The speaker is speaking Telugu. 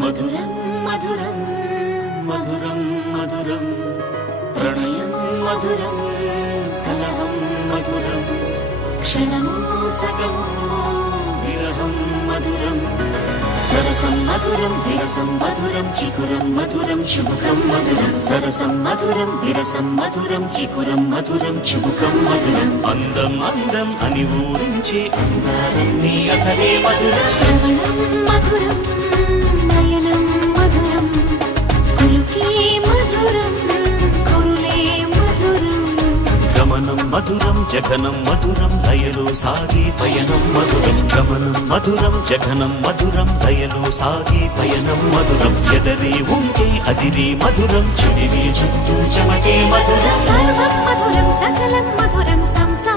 మధురం మధురం మధురం మధురం ప్రణయం మధురం కలహం మధురం క్షణము సగము విరహం మధురం సరసం మధురం విరసం మధురం చికురం మధురం చుబుకం మధురం సరసం మధురం విరసం మధురం చికురం మధురం చుబుకం మధురం అందం అందం అని ఊరించే అందాలన్నీ అసలే మధురం శ్రవణం మధురం నయనం మధురం కులుకే మధురం కురులే మధురం గమనం మధురం జగనం మధురం లయలో సాగే పయనం మధురం గమనం మధురం జగనం మధురం లయలో సాగే పయనం మధురం ఎదరే ఉంటే అదిరే మధురం చెదిరే చుట్టూ చెమటే మధురం సర్వం మధురం సకలం మధురం సంసారం